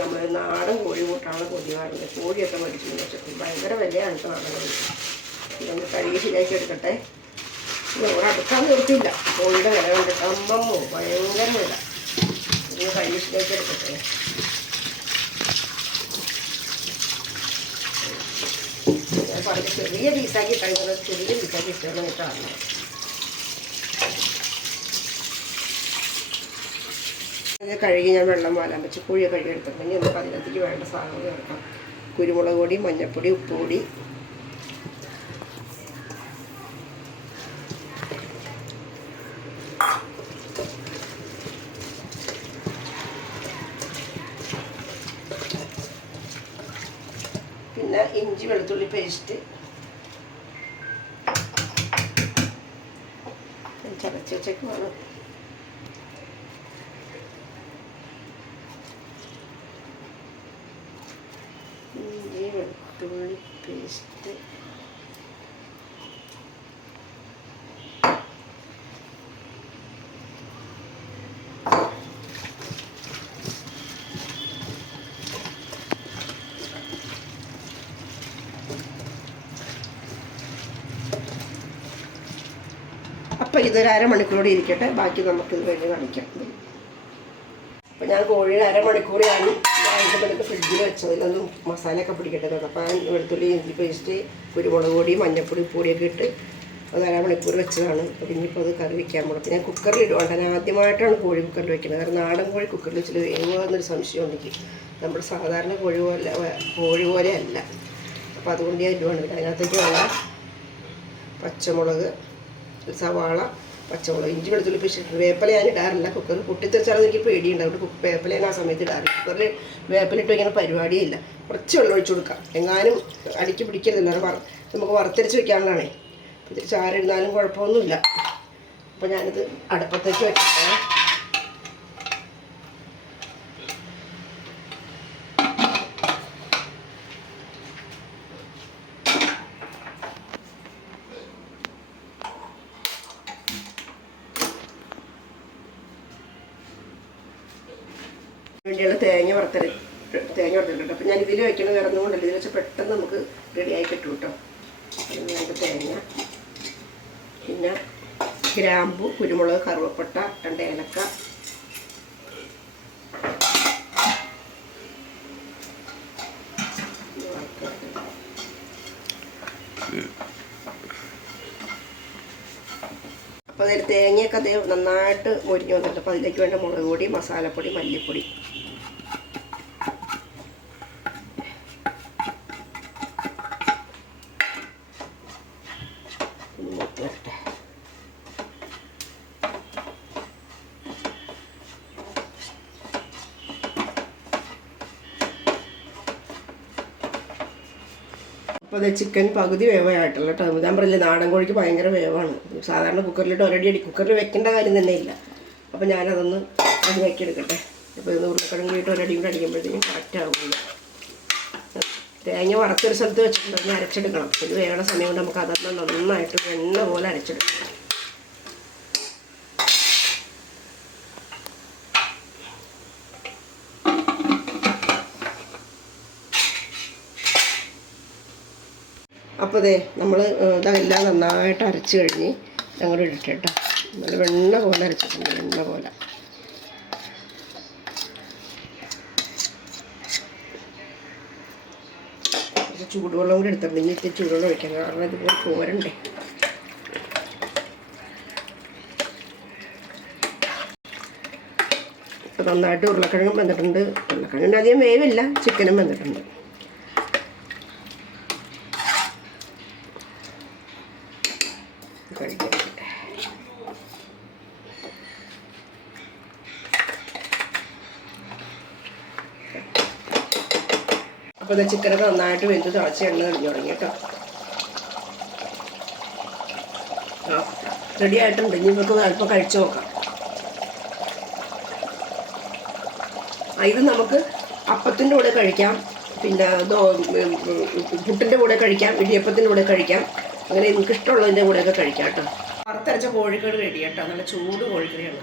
നമ്മൾ നാടൻ കോഴി കൂട്ടാണ് കൊതി പറഞ്ഞത് കോഴിയൊക്കെ മേടിച്ചു വെച്ചിട്ട്. ഭയങ്കര വിലയാണ് കേട്ടോ നാടൻ കോഴി. ഇതൊന്ന് കഴുകി ശരിയാക്കി എടുക്കട്ടെ. ഇവിടെ അടുക്കാൻ നിർത്തിയില്ല കോഴിയുടെ വില കണ്ടിട്ട് അമ്മമ്മോ ഭയങ്കര വില. ഇതൊന്ന് കഴുകി ശരിയാക്കി എടുക്കട്ടെ. ഞാൻ പറഞ്ഞ ചെറിയ പീസാക്കി കഴിക്കുന്നത് ചെറിയ പീസാക്കി ഇഷ്ടമാണ് കേട്ടോ അത് കഴുകി ഞാൻ വെള്ളം വാലാൻ വെച്ച് കുഴിയെ കഴുകി എടുത്തിട്ടുണ്ടെങ്കിൽ നമുക്ക് അതിനകത്തേക്ക് വേണ്ട സാധനങ്ങൾ ചേർക്കാം. കുരുമുളക് പൊടി മഞ്ഞൾപ്പൊടി ഉപ്പ് പൊടി. പിന്നെ ഇഞ്ചി വെളുത്തുള്ളി പേസ്റ്റ്. ചതച്ച് വെച്ചേക്ക് വേണം ഇഞ്ചി വെളുത്തുള്ളി പേസ്റ്റ് അപ്പം ഇതൊരു അരമണിക്കൂറോടെ ഇരിക്കട്ടെ. ബാക്കി നമുക്ക് ഇത് കഴിഞ്ഞ് കാണിക്കാം. അപ്പം ഞാൻ കോഴിയുടെ അരമണിക്കൂർ എടുത്ത് ഫ്രിഡ്ജിൽ വെച്ചതിലൊന്ന് മസാലയൊക്കെ പിടിക്കട്ടെ. കേട്ടോ അപ്പം ഞാൻ വെളുത്തുള്ളി ഇഞ്ചി പേസ്റ്റ് കുരുമുളക് പൊടി മഞ്ഞൾപ്പൊടി പൊടിയൊക്കെ ഇട്ട് അത് അരമണിക്കൂർ വെച്ചതാണ്. അപ്പം ഇനിയിപ്പോൾ അത് കറി വെക്കാൻ പോകണം ഞാൻ കുക്കറിൽ ഇടുവാണ്ട് ഞാൻ ആദ്യമായിട്ടാണ് കോഴി കുക്കറിൽ വെക്കുന്നത്. കാരണം നാടൻ കോഴി കുക്കറിൽ വെച്ചിട്ട് വേവുക എന്നൊരു സംശയം ഉണ്ടെങ്കിൽ നമ്മുടെ സാധാരണ കോഴി പോലെ കോഴി പോലെ അല്ല. അപ്പോൾ അതുകൊണ്ട് ഞാൻ ഇടുവാണ്. അതിനകത്തേക്ക് വേണം പച്ചമുളക് സവാള പച്ചമുളക് ഇഞ്ചി വെളുത്തുള്ളി പേസ്റ്റ് വേപ്പല ഞാൻ ഇടാറില്ല. കുക്കർ പൊട്ടിത്തെറിച്ചാലും എനിക്ക് പേടിയുണ്ട്. അതുകൊണ്ട് കുക്ക് വേപ്പല ഞാൻ ആ സമയത്ത് ഇടാറില്ല. കുക്കറിൽ വേപ്പിലിട്ട് ഇങ്ങനെ പരിപാടിയില്ല. കുറച്ച് വെള്ളം ഒഴിച്ചു കൊടുക്കാം. എങ്ങാനും അടിക്ക് പിടിക്കരുതല്ലോ വറ നമുക്ക് വറുത്തരച്ച് വെക്കാനുള്ളതാണേ. ഇതിൽ ചാറിരുന്നാലും കുഴപ്പമൊന്നുമില്ല. അപ്പോൾ ഞാനിത് അടുപ്പത്തേക്ക് വെക്കട്ടെ വേണ്ടിയുള്ള തേങ്ങ വറുത്തൽ തേങ്ങ വറുത്തിട്ടുണ്ട്. അപ്പം ഞാൻ ഇതിൽ വയ്ക്കണത് വേറെ ഒന്നും കൊണ്ടല്ല. ഇതിൽ വെച്ച് പെട്ടെന്ന് നമുക്ക് റെഡിയായി കിട്ടും കേട്ടോ അതിന്റെ തേങ്ങ പിന്നെ ഗ്രാമ്പു കുരുമുളക് കറുവപ്പട്ട രണ്ട് ഏലക്ക ഇത് അപ്പോൾ അതിൽ തേങ്ങയൊക്കെ നന്നായിട്ട് മുരിഞ്ഞു വന്നിട്ടുണ്ട്. അപ്പോൾ അതിലേക്ക് വേണ്ട മുളക് പൊടി മസാലപ്പൊടി മല്ലിപ്പൊടി. അപ്പോൾ അത് ചിക്കൻ പകുതി വേവായിട്ടുള്ള കേട്ടോ. ഞാൻ പറഞ്ഞില്ല നാടൻ കോഴിക്ക് ഭയങ്കര വേവാണ്. സാധാരണ കുക്കറിലിട്ട് ഒരടി അടി കുക്കറിൽ വെക്കേണ്ട കാര്യം തന്നെ ഇല്ല. അപ്പോൾ ഞാനതൊന്ന് അത് വെക്കിയെടുക്കട്ടെ അപ്പോൾ ഉരുളക്കിഴങ്ങ് ഇട്ട് ഒരടി കൂടെ അടിക്കുമ്പോഴത്തേക്കും കറക്റ്റ് ആവുള്ളൂ തേങ്ങ വറുത്തൊരു സ്ഥലത്ത് വെച്ചിട്ടുണ്ട് അരച്ചെടുക്കണം. ഇത് വേണ സമയം കൊണ്ട് നമുക്ക് അതൊന്ന് നന്നായിട്ട് വെണ്ണ പോലെ അരച്ചെടുക്കണം. അപ്പോൾ അതെ നമ്മൾ ഇതെല്ലാം നന്നായിട്ട് അരച്ച് കഴിഞ്ഞ് ഞങ്ങൾ ഇട്ടിട്ടോ നല്ല വെണ്ണ പോലെ അരച്ചിട്ടുണ്ട് വെണ്ണ പോലെ. ചൂടുവെള്ളം കൂടി എടുത്തിട്ടുണ്ട്. ഇനി ഇത്തിരി ചൂടുവെള്ളം ഒഴിക്കാം കാരണം ഇതുപോലെ പോരണ്ടേ നന്നായിട്ട് ഉരുളക്കിഴങ്ങും വന്നിട്ടുണ്ട്. ഉരുളക്കിഴങ്ങിന്റെ അധികം വേവില്ല ചിക്കനും വെന്തിട്ടുണ്ട് കഴിക്കാം അപ്പോൾ ഇത് ചിക്കനൊക്കെ നന്നായിട്ട് വെന്ത് തിളച്ച് എണ്ണ കഴിഞ്ഞു തുടങ്ങി കേട്ടോ. റെഡി ആയിട്ടുണ്ട്. ഇനി നമുക്ക് അല്പം കഴിച്ചു നോക്കാം. ഇത് നമുക്ക് അപ്പത്തിന്റെ കൂടെ കഴിക്കാം. പിന്നെ പുട്ടിന്റെ കൂടെ കഴിക്കാം. ഇടിയപ്പത്തിന്റെ കൂടെ കഴിക്കാം. അങ്ങനെ നിങ്ങൾക്ക് ഇഷ്ടമുള്ളതിന്റെ കൂടെയൊക്കെ കഴിക്കാം കേട്ടോ. വറുത്തരച്ച കോഴിക്കറി റെഡി കേട്ടോ. നല്ല ചൂട് കോഴിക്കറിയാണ്.